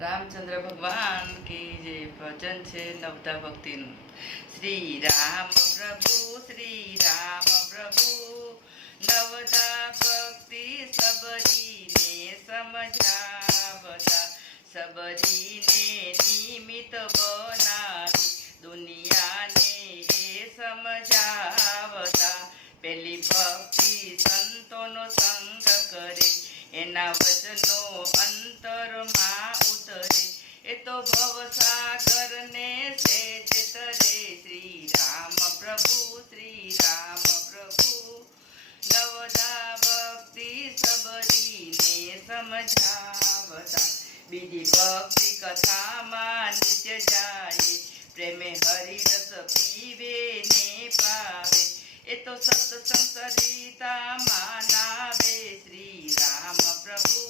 रामचंद्र भगवान की जय। भजन छे नवदा भक्ति नु। श्री राम प्रभु नवदा भक्ति सबरी ने समझावता, सबरी ने निमित्त बनावी दुनिया ने समझावता। पहली भक्ति संतों नो संग करे, एना वचनो अंतरमा उतरे। ए तो भवसागर ने सेज तरे। श्री राम प्रभु नवदा भक्ति सबरी ने समझावता। बीजी भक्ति कथा मा नित्य जाए, प्रेमे हरि रस पीवे ने पावे। ए तो सत्संग सरिता मानावे। श्री राम प्रभु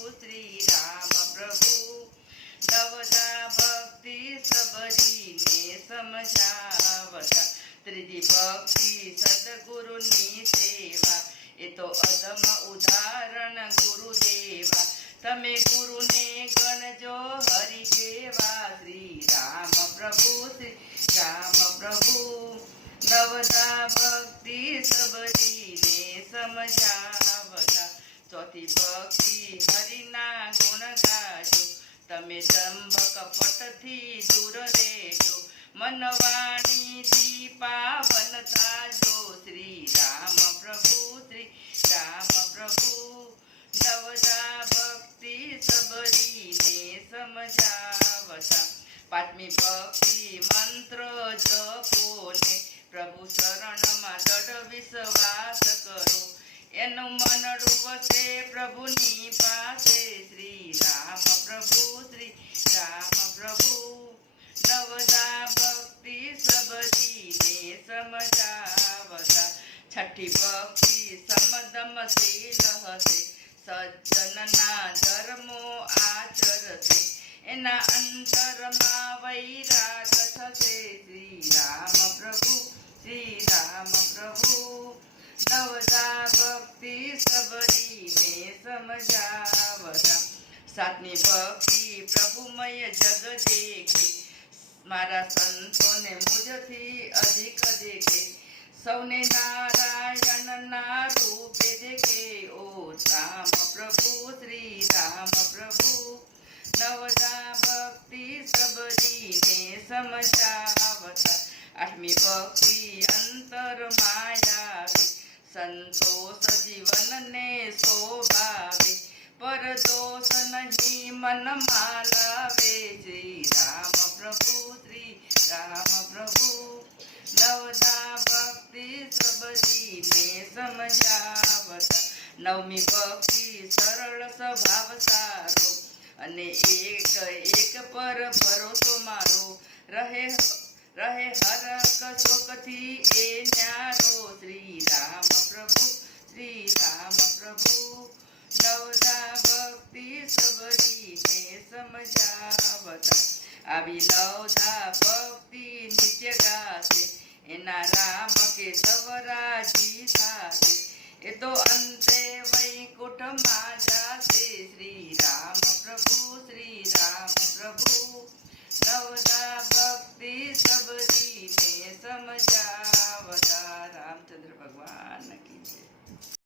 नवदा भक्ति सबरी ने समझावता। त्रीजी भक्ति सदगुरु नी सेवा, ए तो अदम उदाहरण गुरुदेवा। तमे गुरु ने गणजो हरि जेवा। श्री राम प्रभु नवदा भक्ति सबरी ने समझावता। चौथी भक्ति हरिना गुण गाजो, तमे दंभ कपट थी दूर रेजो। मन वाणी थी पावन थाजो। श्री राम प्रभु नवदा भक्ति सबरी ने समझावता। पांचमी भक्ति मंत्र जपो ने, प्रभु शरण में दृढ़ विश्वास करो। एनु मनडू वसे प्रभुनी पासे। श्री राम प्रभु नवदा भक्ति सबरी ने समझावता। छठी भक्ति समदमशील हसे, सज्जनना धर्मो आचरसे। एना अंतरमा वैराग थसे। श्री राम प्रभु नवदा भक्ति सबरी ने समझावता। सातमी भक्ति प्रभुमय जग देखे, मारा संतों ने मुझथी अधिक देखे। सौने नारायण ना रूपे देखे। ओ राम प्रभु श्री राम प्रभु नवदा भक्ति सबरी ने समझावता। आठमी भक्ति अंतर मायावे, संतोष जीवन ने शोभावे। पर दोष नहीं मन मालावे। श्री राम प्रभु नवदा भक्ति सबरी ने समझावता। नवमी भक्ति सरल स्वभाव सारो, अने एक पर भरोસો मारो। रहे हरक शोक थी ए न्यारो। श्री राम प्रभु नवदा भक्ति सबरी ने समझावता। आवी नवदा भक्ति नित्य गासे, एना राम के सवराजी थासे। ए तो अंते